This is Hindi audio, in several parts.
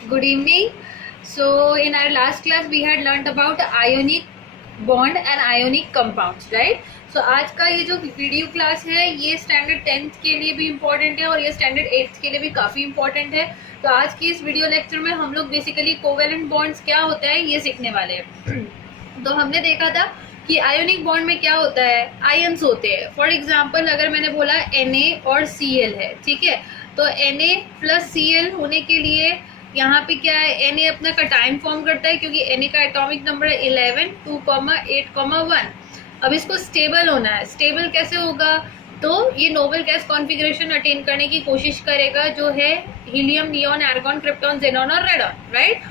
Good evening. So in our last class we had learnt about ionic bond and ionic compounds, right? So आज का ये जो वीडियो क्लास है ये स्टैंडर्ड 10th के लिए भी इम्पोर्टेंट है और ये स्टैंडर्ड 8th के लिए भी काफ़ी इम्पोर्टेंट है। तो आज की इस वीडियो लेक्चर में हम लोग बेसिकली कोवेलेंट बॉन्ड्स क्या होता है ये सीखने वाले हैं। तो हमने देखा था कि आयोनिक बॉन्ड में क्या होता है, आयन्स होते हैं। फॉर एग्जाम्पल अगर मैंने बोला Na और Cl है, ठीक है, तो Na प्लस Cl होने के लिए यहाँ पे क्या है, Na अपना कटायन फॉर्म करता है क्योंकि Na का एटॉमिक नंबर है 11, 2, 8, 1। अब इसको स्टेबल होना है। स्टेबल कैसे होगा, तो ये नोबल गैस कॉन्फ़िगरेशन अटेन करने की कोशिश करेगा जो है helium, neon, argon, krypton, xenon और रेडॉन, राइट।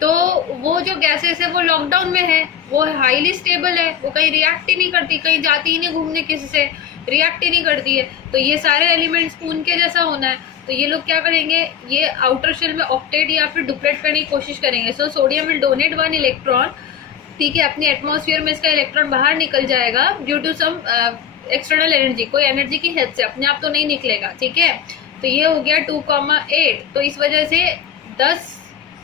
तो वो जो गैसेस है वो लॉकडाउन में है, वो हाईली स्टेबल है, वो कहीं रिएक्ट ही नहीं करती, कहीं जाती ही नहीं घूमने, किसी से रिएक्ट ही नहीं करती है। तो ये सारे एलिमेंट्स स्पून के जैसा होना है। तो ये लोग क्या करेंगे, ये आउटर शेल में ऑक्टेट या फिर डुप्लेट करने की कोशिश करेंगे। So sodium will donate 1 electron, ठीक है, अपनी एटमॉस्फेयर में इसका इलेक्ट्रॉन बाहर निकल जाएगा due to some external energy, कोई एनर्जी की हेल्प से, अपने आप तो नहीं निकलेगा, ठीक है। तो ये हो गया 2,8, तो इस वजह से 10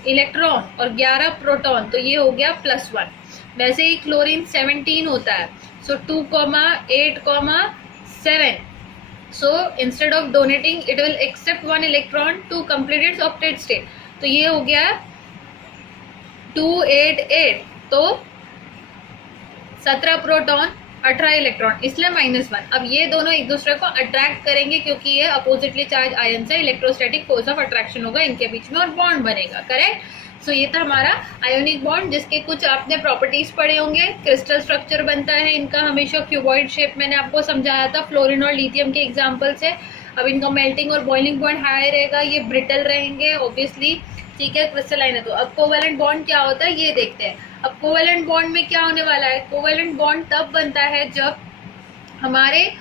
इलेक्ट्रॉन और 11 प्रोटॉन, तो ये हो गया +1। वैसे ही क्लोरीन 17 होता है, so 2,8,7। So instead of donating it will accept 1 electron to complete its octet state. तो ये हो गया 288, तो 17 प्रोटॉन 18 इलेक्ट्रॉन, इसलिए -1। अब ये दोनों एक दूसरे को अट्रैक्ट करेंगे क्योंकि ये अपोजिटली चार्ज आयन से, इलेक्ट्रोस्टैटिक फोर्स ऑफ अट्रैक्शन होगा इनके बीच में और बॉन्ड बनेगा, करेक्ट। सो ये था हमारा आयोनिक बॉन्ड, जिसके कुछ आपने प्रॉपर्टीज पढ़े होंगे। क्रिस्टल स्ट्रक्चर बनता है इनका हमेशा क्यूबॉइड शेप, मैंने आपको समझाया था फ्लोरीन और लिथियम के एग्जाम्पल से। अब इनका मेल्टिंग और बॉइलिंग पॉइंट हाई रहेगा, ये ब्रिटल रहेंगे ऑब्वियसली, ठीक है, क्रिस्टलाइन है। तो अब कोवेलेंट बॉन्ड क्या होता है ये देखते हैं। अब कोवेलेंट बॉन्ड में क्या होने वाला है, कोवेलेंट बॉन्ड तब बनता है जब हमारे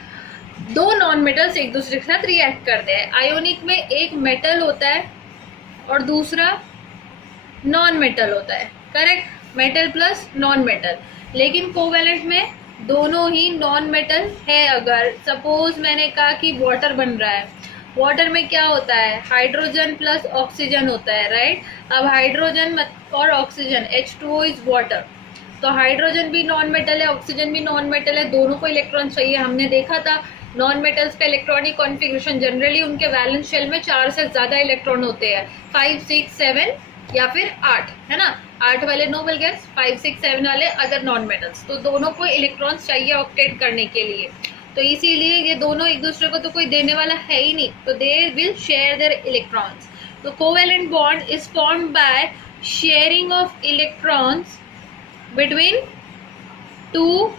दो नॉन मेटल्स एक दूसरे के साथ रिएक्ट करते हैं। आयोनिक में एक मेटल होता है और दूसरा नॉन मेटल होता है, correct, metal plus non metal. लेकिन कोवेलेंट में दोनों ही नॉन मेटल है। अगर सपोज मैंने कहा कि वाटर बन रहा है, वाटर में क्या होता है, हाइड्रोजन प्लस ऑक्सीजन होता है, राइट। अब हाइड्रोजन और ऑक्सीजन, H2O इज वाटर, तो हाइड्रोजन भी नॉन मेटल है, ऑक्सीजन भी नॉन मेटल है, दोनों को इलेक्ट्रॉन चाहिए। हमने देखा था नॉन मेटल्स का इलेक्ट्रॉनिक कॉन्फ़िगरेशन जनरली उनके वैलेंस शेल में 4 से ज्यादा इलेक्ट्रॉन होते हैं, 5, 6, 7 या फिर 8, है ना। 8 वाले नोबल गैस, 5, 6, 7 वाले अदर नॉन मेटल्स। तो दोनों को इलेक्ट्रॉन्स चाहिए ऑक्टेट करने के लिए, तो इसीलिए ये दोनों एक दूसरे को तो कोई देने वाला है ही नहीं, तो they will share their electrons. तो covalent bond is formed by sharing of electrons between two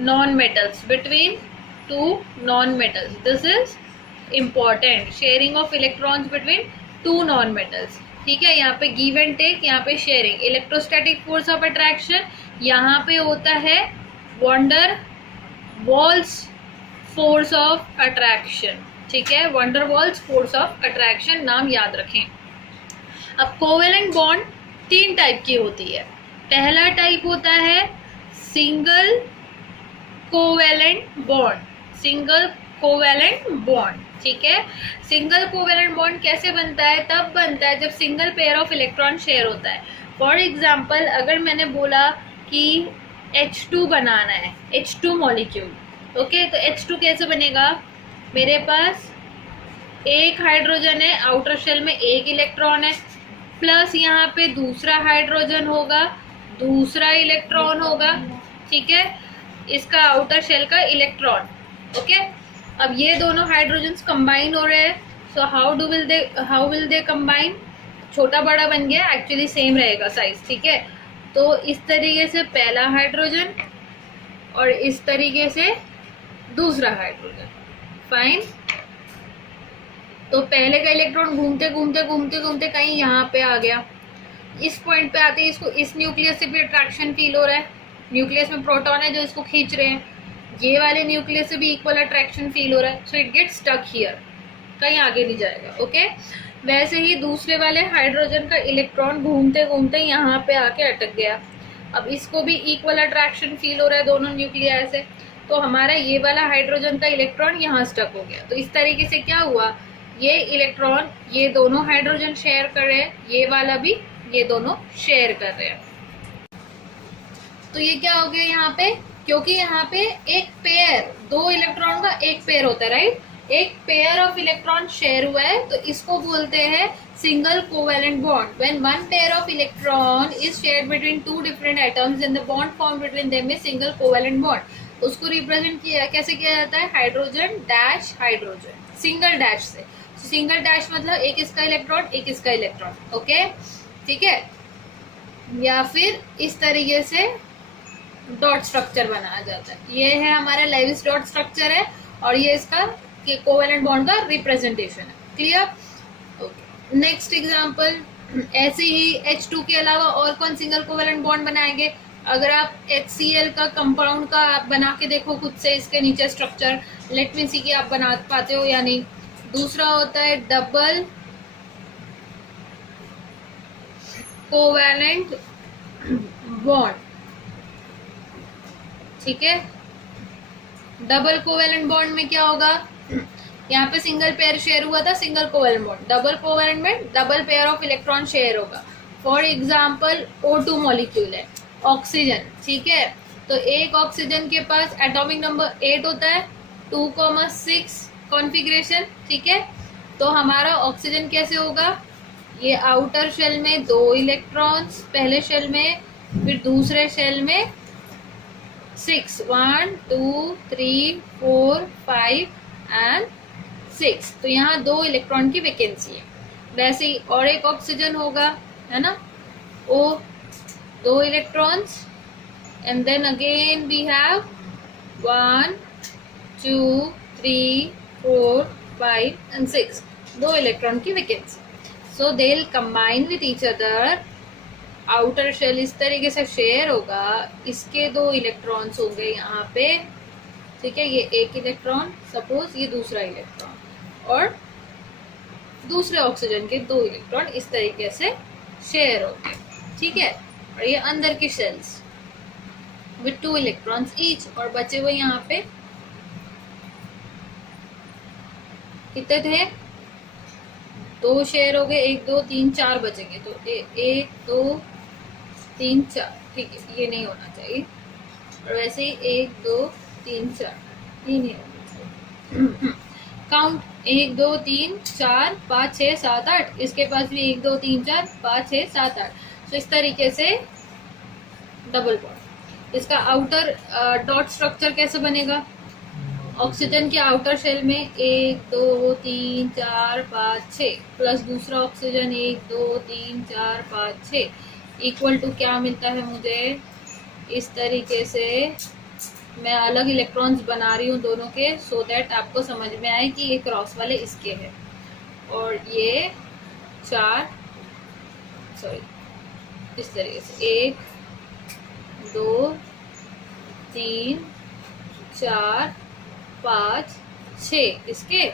non metals, between two non metals. This is important, sharing of electrons between two non metals, ठीक है। यहाँ पे गिव एंड टेक, यहाँ पे sharing. Electrostatic force of attraction यहाँ पे होता है van der Waals force of attraction, ठीक है, van der Waals force of attraction, नाम याद रखें। अब कोवेलेंट बॉन्ड 3 टाइप की होती है। पहला टाइप होता है single covalent bond, single covalent bond, ठीक है। सिंगल कोवेलेंट बॉन्ड कैसे बनता है, तब बनता है जब single pair of electron share होता है। फॉर एग्जाम्पल अगर मैंने बोला कि H2 बनाना है, H2 मॉलिक्यूल, ओके, तो H2 कैसे बनेगा, मेरे पास एक हाइड्रोजन है, आउटर शेल में एक इलेक्ट्रॉन है, प्लस यहाँ पे दूसरा हाइड्रोजन होगा, दूसरा इलेक्ट्रॉन होगा, ठीक है, इसका आउटर शेल का इलेक्ट्रॉन, ओके। अब ये दोनों हाइड्रोजन्स कंबाइन हो रहे हैं, so how will they combine, छोटा बड़ा बन गया, एक्चुअली सेम रहेगा साइज, ठीक है। तो इस तरीके से पहला हाइड्रोजन और इस तरीके से दूसरा हाइड्रोजन, फाइन। तो पहले का इलेक्ट्रॉन घूमते घूमते घूमते घूमते कहीं यहाँ पे आ गया, इस पॉइंट पे आते ही इसको इस न्यूक्लियस से भी अट्रैक्शन फील हो रहा है, न्यूक्लियस में प्रोटॉन है जो इसको खींच रहे हैं, ये वाले न्यूक्लियस से भी इक्वल अट्रैक्शन फील हो रहा है, so it get stuck here, कहीं आगे नहीं जाएगा, ओके। वैसे ही दूसरे वाले हाइड्रोजन का इलेक्ट्रॉन घूमते घूमते यहाँ पे आके अटक गया, अब इसको भी इक्वल अट्रैक्शन फील हो रहा है दोनों न्यूक्लियाई से, तो हमारा ये वाला हाइड्रोजन का इलेक्ट्रॉन यहाँ स्टक हो गया। तो इस तरीके से क्या हुआ, ये इलेक्ट्रॉन ये दोनों हाइड्रोजन शेयर कर रहे हैं, ये वाला भी ये दोनों शेयर कर रहे हैं। तो ये क्या हो गया यहाँ पे, क्योंकि यहाँ पे एक पेयर, दो इलेक्ट्रॉन का एक पेयर होता है, राइट, एक पेयर ऑफ इलेक्ट्रॉन शेयर हुआ है, तो इसको बोलते हैं single covalent bond. When one pair of electron is shared between two different atoms and the bond form between them is single covalent bond. उसको रिप्रेजेंट किया कैसे किया जाता है, hydrogen dash hydrogen, single dash से। सिंगल डैश मतलब एक इसका इलेक्ट्रॉन एक इसका इलेक्ट्रॉन, ओके, ठीक है। या फिर इस तरीके से डॉट स्ट्रक्चर बनाया जाता है। ये है हमारा लेविस डॉट स्ट्रक्चर है और ये इसका कोवेलेंट बॉन्ड का रिप्रेजेंटेशन है। Clear, okay. नेक्स्ट एग्जांपल, ऐसे ही H2 के अलावा और कौन सिंगल कोवेलेंट बॉन्ड बनाएंगे। अगर आप HCl का कंपाउंड का आप बना के देखो खुद से, इसके नीचे स्ट्रक्चर, लेट मी सी कि आप बना पाते हो या नहीं। दूसरा होता है डबल कोवेलेंट बॉन्ड, ठीक है। डबल कोवेलेंट बॉन्ड में क्या होगा, यहाँ पे सिंगल पेयर शेयर हुआ था, single covalent bond. Double covalent में double pair of electron share होगा। फॉर एग्जांपल O2 मॉलिक्यूल है, ऑक्सीजन, ठीक है। तो एक ऑक्सीजन के पास एटॉमिक नंबर 8 होता है, 2,6 कॉन्फ़िगरेशन, ठीक है। तो हमारा ऑक्सीजन कैसे होगा, ये आउटर शेल में 2 इलेक्ट्रॉन्स, पहले शेल में, फिर दूसरे शेल में 6, 1 2 3 4 5 एंड 6। तो यहाँ 2 इलेक्ट्रॉन की वैकेंसी है। वैसे ही और एक ऑक्सीजन होगा, है ना, O 2 electrons and then again we have 1 2 3 4 5 and 6, 2 electron की vacancy. So they will combine with each other. Outer shell इस तरीके से शेयर होगा, इसके 2 इलेक्ट्रॉन्स होंगे यहाँ पे, ठीक है। ये एक इलेक्ट्रॉन, सपोज ये दूसरा इलेक्ट्रॉन, और दूसरे ऑक्सीजन के 2 इलेक्ट्रॉन इस तरीके से शेयर होंगे, ठीक है। और ये अंदर के शेल्स विथ 2 इलेक्ट्रॉन्स ईच, और बचे हुए यहाँ पे कितने थे, 2 शेयर हो गए, 1 2 3 4 बचेंगे। तो 1 2 3 4, ठीक है, ये नहीं होना चाहिए। और वैसे ही 1 2 3 4, ये नहीं होना चाहिए। काउंट 1 2 3 4 5 6 7 8, इसके पास भी 1 2 3 4 5 6 7 8। तो इस तरीके से डबल बॉन्ड। इसका आउटर डॉट स्ट्रक्चर कैसे बनेगा, ऑक्सीजन के आउटर शेल में 1 2 3 4 5 6 प्लस दूसरा ऑक्सीजन 1 2 3 4 5 6 इक्वल टू क्या मिलता है मुझे, इस तरीके से मैं अलग इलेक्ट्रॉन्स बना रही हूँ दोनों के, सो दैट आपको समझ में आए कि ये क्रॉस वाले इसके हैं और ये 4, सॉरी इस तरीके से 1 2 3 4 5 6 इसके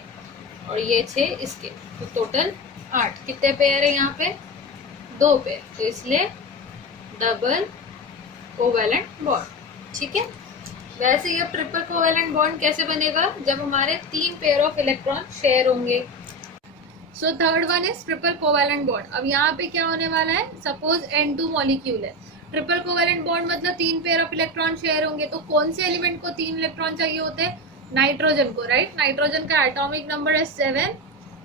और ये 6 इसके, तो टोटल 8। कितने पेयर है यहाँ पे, 2 पेयर, तो इसलिए डबल कोवेलेंट बॉन्ड, ठीक है। वैसे ये ट्रिपल कोवेलेंट बॉन्ड कैसे बनेगा, जब हमारे 3 पेयर ऑफ इलेक्ट्रॉन शेयर होंगे। So third one is triple covalent bond. अब यहाँ पे क्या होने वाला है, सपोज N2 मॉलिक्यूल है, ट्रिपल कोवेलेंट बॉन्ड मतलब 3 पेयर ऑफ इलेक्ट्रॉन शेयर होंगे। तो कौन से एलिमेंट को 3 इलेक्ट्रॉन चाहिए होते हैं, नाइट्रोजन को, राइट। नाइट्रोजन का एटॉमिक नंबर है 7,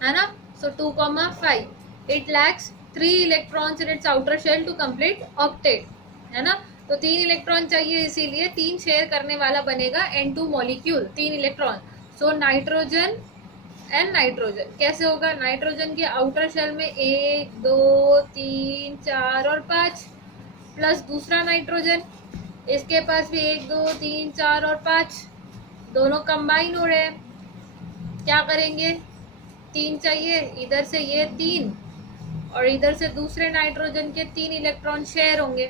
है ना। So 2,5, it lacks 3 electrons in its outer shell to complete octet, है ना। तो 3 इलेक्ट्रॉन चाहिए, इसीलिए 3 शेयर करने वाला बनेगा N2 molecule, 3 electron. So nitrogen and nitrogen कैसे होगा, नाइट्रोजन के आउटर शेल में 1 2 3 4 और 5 प्लस दूसरा नाइट्रोजन, इसके पास भी 1 2 3 4 और 5, दोनों कंबाइन हो रहे हैं। क्या करेंगे, 3 चाहिए, इधर से ये 3 और इधर से दूसरे नाइट्रोजन के 3 इलेक्ट्रॉन शेयर होंगे,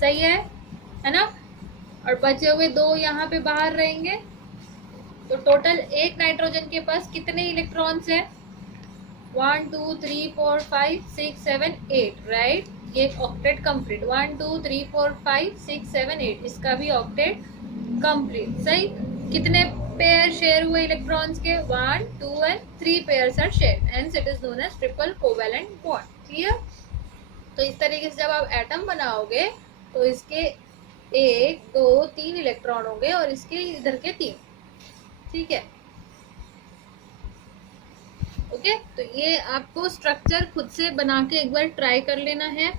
सही है ना। और बचे हुए 2 यहाँ पे बाहर रहेंगे। तो टोटल एक नाइट्रोजन के पास कितने इलेक्ट्रॉन्स हैं, 1 2 3 4 5 6 7 8, राइट। ये ऑक्टेट कंप्लीट, 1 2 3 4 5 6 7 8, इसका भी ऑक्टेट कंप्लीट, सही। कितने पेयर शेयर हुए इलेक्ट्रॉन्स के? 1 2 and 3 pairs are share, hence it is known as triple covalent bond. Clear? तो इस तरीके से जब आप एटम बनाओगे तो इसके 1 2 3 इलेक्ट्रॉन होंगे और इसके इधर के 3। ठीक है, ओके। तो ये आपको स्ट्रक्चर खुद से बना के एक बार ट्राई कर लेना है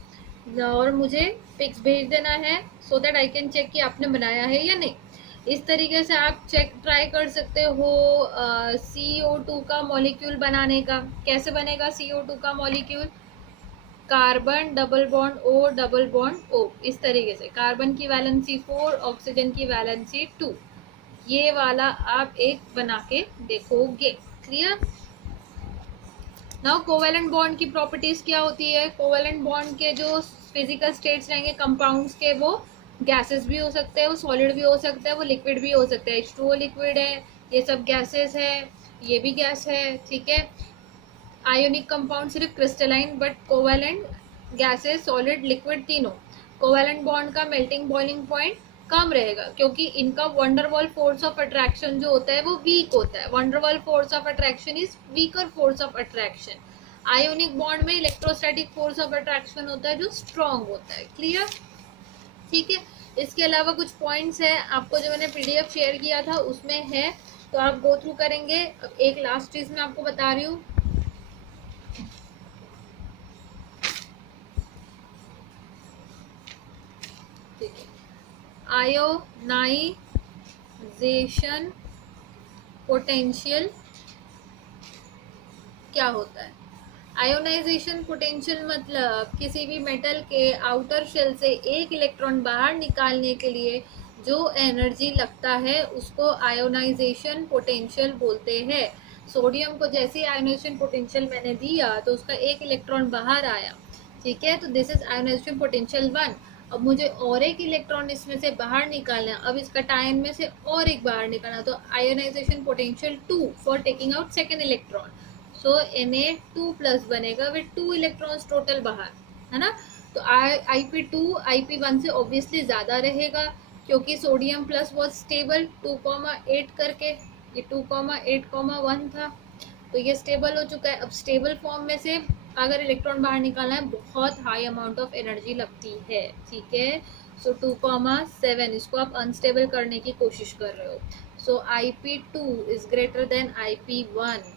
और मुझे पिक्स भेज देना है so that I can check कि आपने बनाया है या नहीं। इस तरीके से आप चेक ट्राई कर सकते हो CO2 का मॉलिक्यूल बनाने का। कैसे बनेगा CO2 का molecule? Carbon double bond O double bond O, इस तरीके से। कार्बन की वैलेंसी 4, ऑक्सीजन की वैलेंसी 2। ये वाला आप एक बना के देखोगे। क्लियर? नाउ कोवेलेंट बॉन्ड की प्रॉपर्टीज क्या होती है? कोवेलेंट बॉन्ड के जो फिजिकल स्टेट्स रहेंगे कंपाउंड्स के, वो गैसेस भी हो सकते हैं, वो सॉलिड भी हो सकता है, वो लिक्विड भी हो सकता है। H2O लिक्विड है, ये सब गैसेस है, ये भी गैस है। ठीक है, आयोनिक कंपाउंड सिर्फ crystalline, but covalent gases, solid, liquid तीनों। कोवेलेंट बॉन्ड का मेल्टिंग बॉइलिंग पॉइंट कम रहेगा क्योंकि इनका वंडरवॉल फोर्स ऑफ अट्रैक्शन जो होता है वो वीक होता है। Van der Waals force of attraction is weaker force of attraction. Ionic bond में इलेक्ट्रोस्टैटिक फोर्स ऑफ अट्रैक्शन होता है जो स्ट्रॉन्ग होता है। क्लियर? ठीक है, इसके अलावा कुछ पॉइंट्स है आपको जो मैंने PDF शेयर किया था उसमें है, तो आप गो थ्रू करेंगे। अब एक लास्ट चीज मैं आपको बता रही हूँ। आयोनाइजेशन पोटेंशियल क्या होता है? आयोनाइजेशन पोटेंशियल मतलब किसी भी मेटल के आउटर शेल से एक इलेक्ट्रॉन बाहर निकालने के लिए जो एनर्जी लगता है उसको आयोनाइजेशन पोटेंशियल बोलते हैं। सोडियम को जैसे आयोनाइजेशन पोटेंशियल मैंने दिया तो उसका एक इलेक्ट्रॉन बाहर आया। ठीक है, तो दिस इज आयोनाइजेशन पोटेंशियल 1। अब मुझे और एक इलेक्ट्रॉन इसमें से बाहर निकालना है, अब इसका टाइम में से और एक बाहर निकालना, तो ionization potential 2 for taking out second electron. So Na2+ बनेगा विद 2 इलेक्ट्रॉन्स टोटल बाहर, है ना। तो IP2 IP1 से ऑब्वियसली ज्यादा रहेगा क्योंकि सोडियम प्लस वॉज स्टेबल 2,8 करके, ये 2,8,1 था, तो ये स्टेबल हो चुका है। अब स्टेबल फॉर्म में से अगर इलेक्ट्रॉन बाहर निकालना है बहुत हाई अमाउंट ऑफ एनर्जी लगती है। ठीक है, सो 2,7 इसको आप अनस्टेबल करने की कोशिश कर रहे हो। सो IP2 is greater than IP1।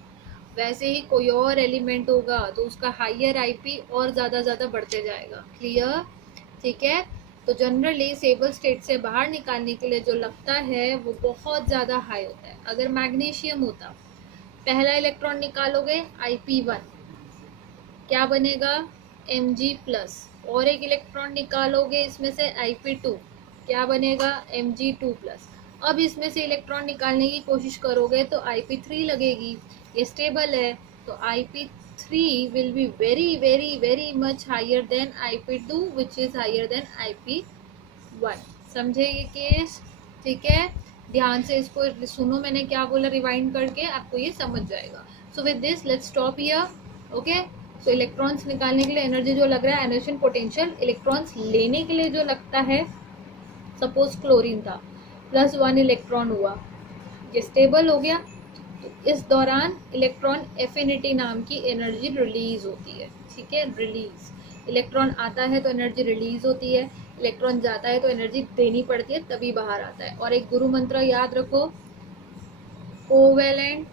वैसे ही कोई और एलिमेंट होगा तो उसका हाइयर IP और ज़्यादा बढ़ते जाएगा। क्लियर? ठीक है, तो जनरली स्टेबल स्टेट से बाहर निकालने के लिए जो लगता है वो बहुत ज़्यादा हाई होता है। अगर मैग्नीशियम होता, पहला इलेक्ट्रॉन निकालोगे IP1, क्या बनेगा? Mg+, और एक इलेक्ट्रॉन निकालोगे इसमें से IP2, क्या बनेगा? Mg2+। अब इसमें से इलेक्ट्रॉन निकालने की कोशिश करोगे तो IP3 लगेगी, ये स्टेबल है, तो IP3 will be very much higher than IP2 which is higher than IP1। समझे ये केस? ठीक है, ध्यान से इसको सुनो, मैंने क्या बोला रिवाइंड करके, आपको ये समझ जाएगा। सो with this let's stop here. Okay, so electrons निकालने के लिए एनर्जी जो लग रहा है आयोनाइजेशन पोटेंशियल, इलेक्ट्रॉन्स लेने के लिए जो लगता है, सपोज क्लोरीन था, +1 इलेक्ट्रॉन हुआ, ये स्टेबल हो गया, तो इस दौरान इलेक्ट्रॉन एफिनिटी नाम की एनर्जी रिलीज होती है। ठीक है, रिलीज, इलेक्ट्रॉन आता है तो एनर्जी रिलीज होती है, इलेक्ट्रॉन जाता है तो एनर्जी देनी पड़ती है, तभी बाहर आता है। और एक गुरु मंत्र याद रखो, कोवेलेंट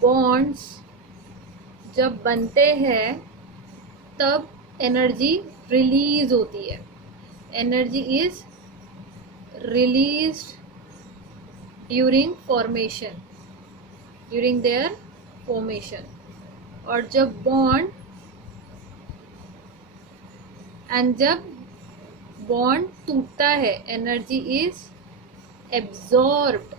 बॉन्ड्स जब बनते हैं तब एनर्जी रिलीज होती है। Energy is released during formation, during their formation. और जब बॉन्ड टूटता है, एनर्जी इज एब्जॉर्ब्ड।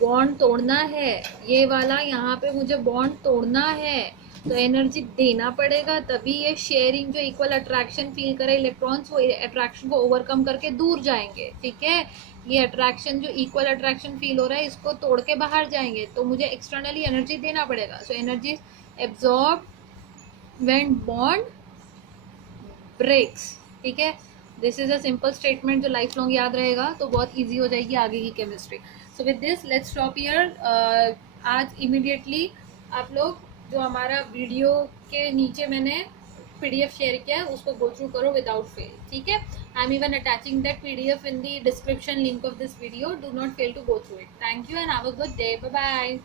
बॉन्ड तोड़ना है, ये वाला यहाँ पे मुझे बॉन्ड तोड़ना है तो एनर्जी देना पड़ेगा, तभी ये शेयरिंग जो इक्वल अट्रैक्शन फील करे इलेक्ट्रॉन्स, वो अट्रैक्शन को ओवरकम करके दूर जाएंगे। ठीक है, ये अट्रैक्शन जो इक्वल अट्रैक्शन फील हो रहा है इसको तोड़ के बाहर जाएंगे, तो मुझे एक्सटर्नली एनर्जी देना पड़ेगा। So energy absorb when bond breaks. ठीक है, this is a simple statement जो लाइफ लॉन्ग याद रहेगा, तो बहुत ईजी हो जाएगी आगे की chemistry. So with this let's stop here. आज इमीडिएटली आप लोग जो हमारा वीडियो के नीचे मैंने पीडीएफ शेयर किया है उसको गो थ्रू करो विदाउट फेल, ठीक है। I am even attaching that PDF in the description link of this video, do not fail to go through it. Thank you and have a good day, bye bye.